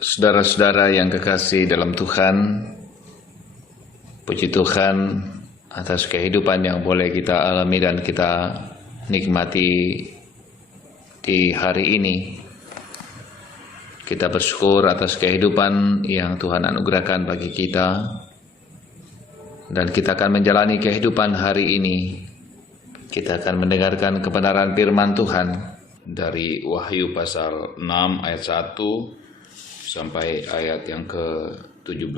Saudara-saudara yang kekasih dalam Tuhan, puji Tuhan atas kehidupan yang boleh kita alami dan kita nikmati di hari ini. Kita bersyukur atas kehidupan yang Tuhan anugerahkan bagi kita, dan kita akan menjalani kehidupan hari ini. Kita akan mendengarkan kebenaran firman Tuhan dari Wahyu pasal 6 ayat 1 sampai ayat yang ke-17.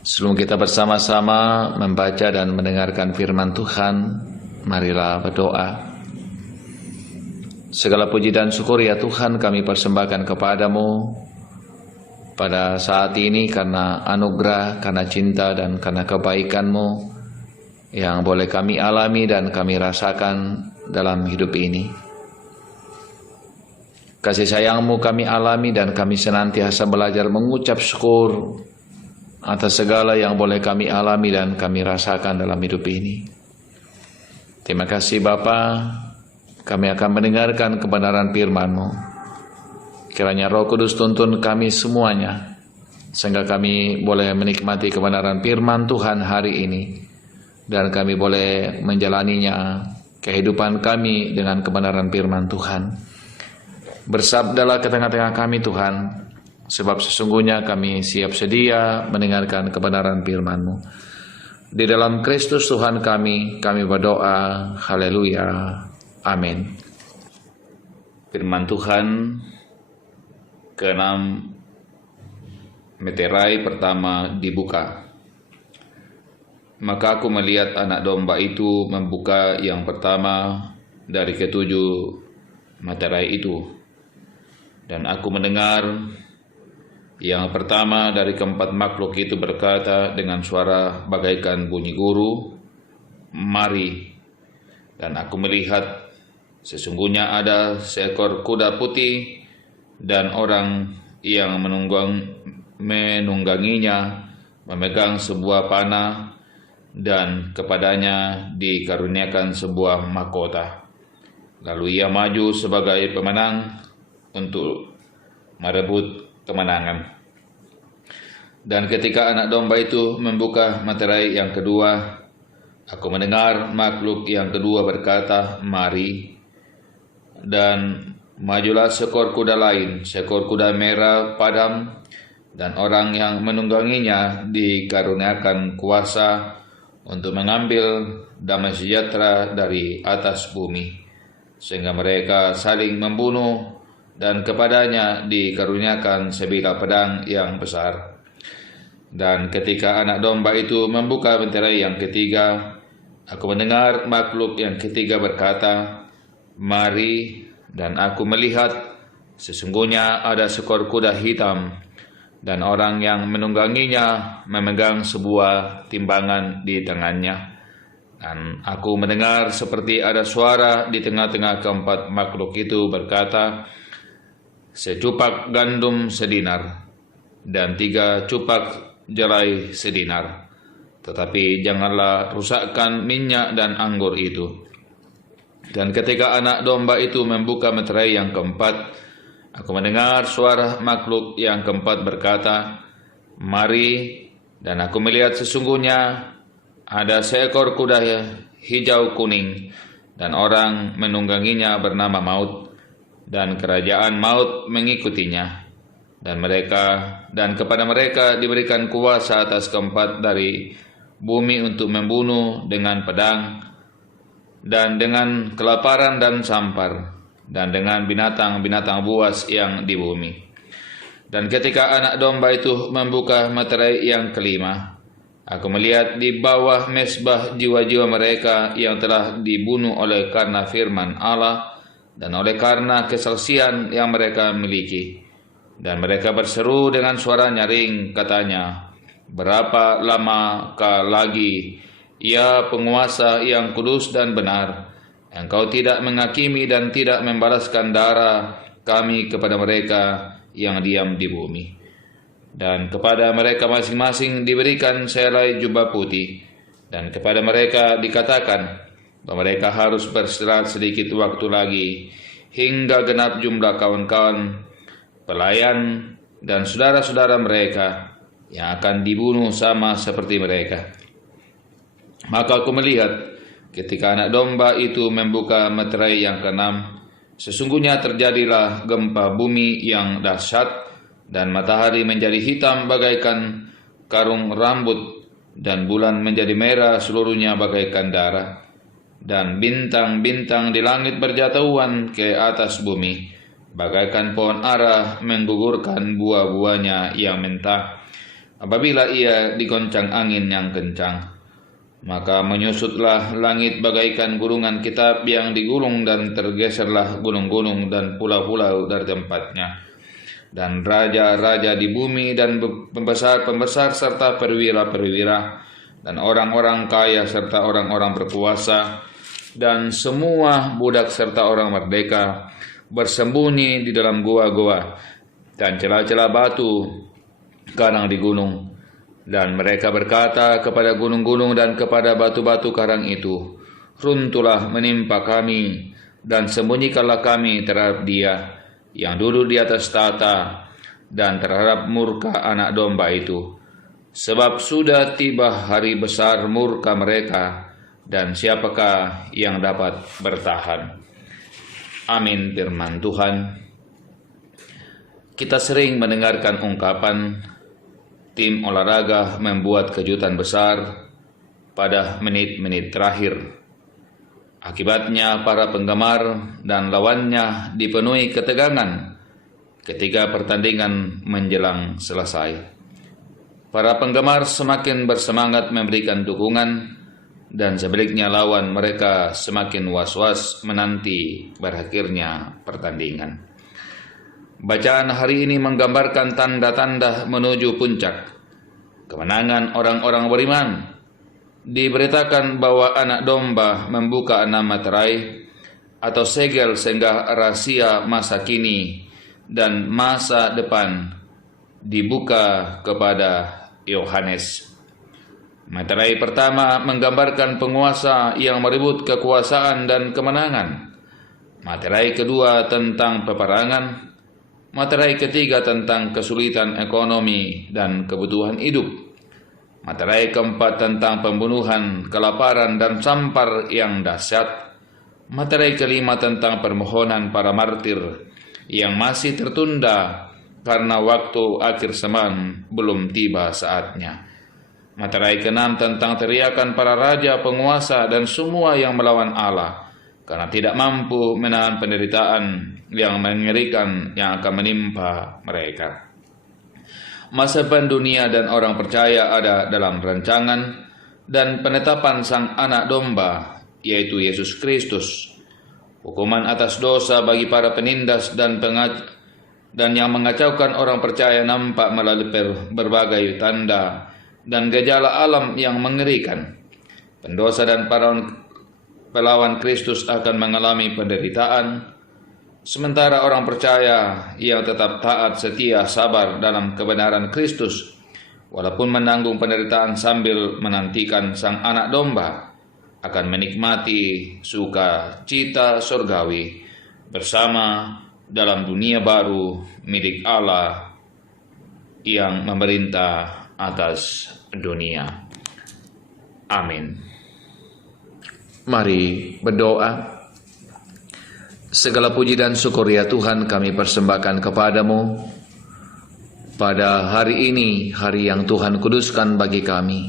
Sebelum kita bersama-sama membaca dan mendengarkan firman Tuhan, marilah berdoa. Segala puji dan syukur ya Tuhan kami persembahkan kepadamu pada saat ini karena anugerah, karena cinta dan karena kebaikan-Mu yang boleh kami alami dan kami rasakan dalam hidup ini. Kasih sayang-Mu kami alami dan kami senantiasa belajar mengucap syukur atas segala yang boleh kami alami dan kami rasakan dalam hidup ini. Terima kasih Bapa, kami akan mendengarkan kebenaran firman-Mu. Kiranya Roh Kudus tuntun kami semuanya, sehingga kami boleh menikmati kebenaran firman Tuhan hari ini, dan kami boleh menjalaninya kehidupan kami dengan kebenaran firman Tuhan. Bersabdalah ke tengah-tengah kami Tuhan, sebab sesungguhnya kami siap sedia mendengarkan kebenaran firman-Mu. Di dalam Kristus Tuhan kami berdoa, haleluya, amin. Firman Tuhan ke-6, meterai pertama dibuka. Maka aku melihat anak domba itu membuka yang pertama dari ketujuh meterai itu. Dan aku mendengar yang pertama dari keempat makhluk itu berkata dengan suara bagaikan bunyi guru, "Mari." Dan aku melihat sesungguhnya ada seekor kuda putih dan orang yang menungganginya memegang sebuah panah, dan kepadanya dikaruniakan sebuah mahkota. Lalu ia maju sebagai pemenang untuk merebut kemenangan. Dan ketika anak domba itu membuka meterai yang kedua, aku mendengar makhluk yang kedua berkata, "Mari." Dan majulah seekor kuda lain, seekor kuda merah padam, dan orang yang menungganginya dikaruniakan kuasa untuk mengambil damai sejahtera dari atas bumi, sehingga mereka saling membunuh, dan kepadanya dikaruniakan sebilah pedang yang besar. Dan ketika anak domba itu membuka meterai yang ketiga, aku mendengar makhluk yang ketiga berkata, "Mari." Dan aku melihat sesungguhnya ada seekor kuda hitam, dan orang yang menungganginya memegang sebuah timbangan di tangannya. Dan aku mendengar seperti ada suara di tengah-tengah keempat makhluk itu berkata, "Secupak gandum sedinar, dan 3 cupak jelai sedinar. Tetapi janganlah rusakkan minyak dan anggur itu." Dan ketika anak domba itu membuka meterai yang keempat, aku mendengar suara makhluk yang keempat berkata, "Mari." Dan aku melihat sesungguhnya ada seekor kuda hijau kuning, dan orang menungganginya bernama Maut, dan kerajaan maut mengikutinya, dan kepada mereka diberikan kuasa atas keempat dari bumi untuk membunuh dengan pedang, dan dengan kelaparan dan sampar, dan dengan binatang-binatang buas yang di bumi. Dan ketika anak domba itu membuka meterai yang kelima, aku melihat di bawah mezbah jiwa-jiwa mereka yang telah dibunuh oleh karena firman Allah dan oleh karena kesaksian yang mereka miliki. Dan mereka berseru dengan suara nyaring, katanya, "Berapa lamakah lagi, ya penguasa yang kudus dan benar, engkau tidak menghakimi dan tidak membalaskan darah kami kepada mereka yang diam di bumi?" Dan kepada mereka masing-masing diberikan sehelai jubah putih, dan kepada mereka dikatakan bahwa mereka harus beristirahat sedikit waktu lagi hingga genap jumlah kawan-kawan pelayan dan saudara-saudara mereka yang akan dibunuh sama seperti mereka. Maka aku melihat ketika anak domba itu membuka meterai yang keenam, sesungguhnya terjadilah gempa bumi yang dahsyat, dan matahari menjadi hitam bagaikan karung rambut, dan bulan menjadi merah seluruhnya bagaikan darah, dan bintang-bintang di langit berjatuhan ke atas bumi, bagaikan pohon ara menggugurkan buah-buahnya yang mentah apabila ia digoncang angin yang kencang. Maka menyusutlah langit bagaikan gulungan kitab yang digulung, dan tergeserlah gunung-gunung dan pulau-pulau dari tempatnya. Dan raja-raja di bumi dan pembesar-pembesar serta perwira-perwira dan orang-orang kaya serta orang-orang berkuasa dan semua budak serta orang merdeka bersembunyi di dalam gua-gua dan celah-celah batu karang di gunung. Dan mereka berkata kepada gunung-gunung dan kepada batu-batu karang itu, runtuhlah menimpa kami, dan sembunyikanlah kami terhadap Dia yang duduk di atas tahta dan terhadap murka anak domba itu. Sebab sudah tiba hari besar murka mereka, dan siapakah yang dapat bertahan? Amin. Firman Tuhan. Kita sering mendengarkan ungkapan tim olahraga membuat kejutan besar pada menit-menit terakhir. Akibatnya para penggemar dan lawannya dipenuhi ketegangan ketika pertandingan menjelang selesai. Para penggemar semakin bersemangat memberikan dukungan, dan sebaliknya lawan mereka semakin was-was menanti berakhirnya pertandingan. Bacaan hari ini menggambarkan tanda-tanda menuju puncak kemenangan orang-orang beriman. Diberitakan bahwa anak domba membuka 6 meterai atau segel sehingga rahasia masa kini dan masa depan dibuka kepada Yohanes. Meterai pertama menggambarkan penguasa yang merebut kekuasaan dan kemenangan. Meterai kedua tentang peperangan. Meterai ketiga tentang kesulitan ekonomi dan kebutuhan hidup. Meterai keempat tentang pembunuhan, kelaparan, dan sampar yang dahsyat. Meterai kelima tentang permohonan para martir yang masih tertunda karena waktu akhir zaman belum tiba saatnya. Meterai keenam tentang teriakan para raja, penguasa, dan semua yang melawan Allah karena tidak mampu menahan penderitaan yang mengerikan yang akan menimpa mereka. Masa depan dunia dan orang percaya ada dalam rancangan dan penetapan Sang Anak Domba, yaitu Yesus Kristus. Hukuman atas dosa bagi para penindas dan yang mengacaukan orang percaya nampak melalui berbagai tanda dan gejala alam yang mengerikan. Pendosa dan para pelawan Kristus akan mengalami penderitaan, sementara orang percaya yang tetap taat, setia, sabar dalam kebenaran Kristus, walaupun menanggung penderitaan sambil menantikan Sang Anak Domba, akan menikmati sukacita surgawi bersama dalam dunia baru milik Allah yang memerintah atas dunia. Amin. Mari berdoa. Segala puji dan syukur ya Tuhan kami persembahkan kepadamu pada hari ini, hari yang Tuhan kuduskan bagi kami.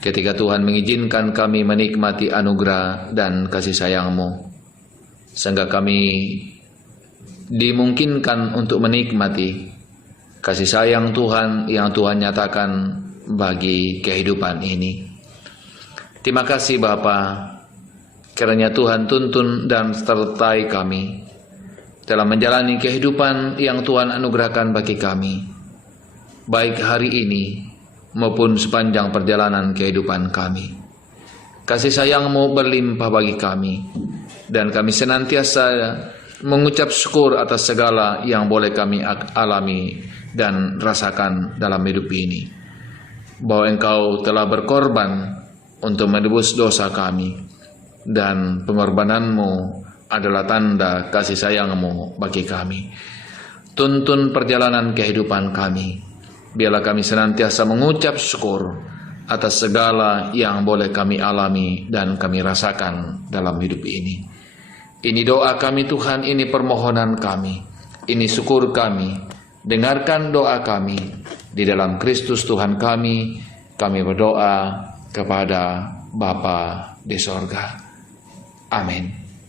Ketika Tuhan mengizinkan kami menikmati anugerah dan kasih sayang-Mu, sehingga kami dimungkinkan untuk menikmati kasih sayang Tuhan yang Tuhan nyatakan bagi kehidupan ini. Terima kasih Bapa, kiranya Tuhan tuntun dan sertai kami dalam menjalani kehidupan yang Tuhan anugerahkan bagi kami, baik hari ini maupun sepanjang perjalanan kehidupan kami. Kasih sayang-Mu berlimpah bagi kami, dan kami senantiasa mengucap syukur atas segala yang boleh kami alami dan rasakan dalam hidup ini, bahwa Engkau telah berkorban untuk menebus dosa kami, dan pengorbanan-Mu adalah tanda kasih sayang-Mu bagi kami. tuntun perjalanan kehidupan kami. Biarlah kami senantiasa mengucap syukur atas segala yang boleh kami alami dan kami rasakan dalam hidup ini. Ini doa kami Tuhan, ini permohonan kami, ini syukur kami. Dengarkan doa kami di dalam Kristus Tuhan kami. Kami berdoa kepada Bapa di sorga. Amin.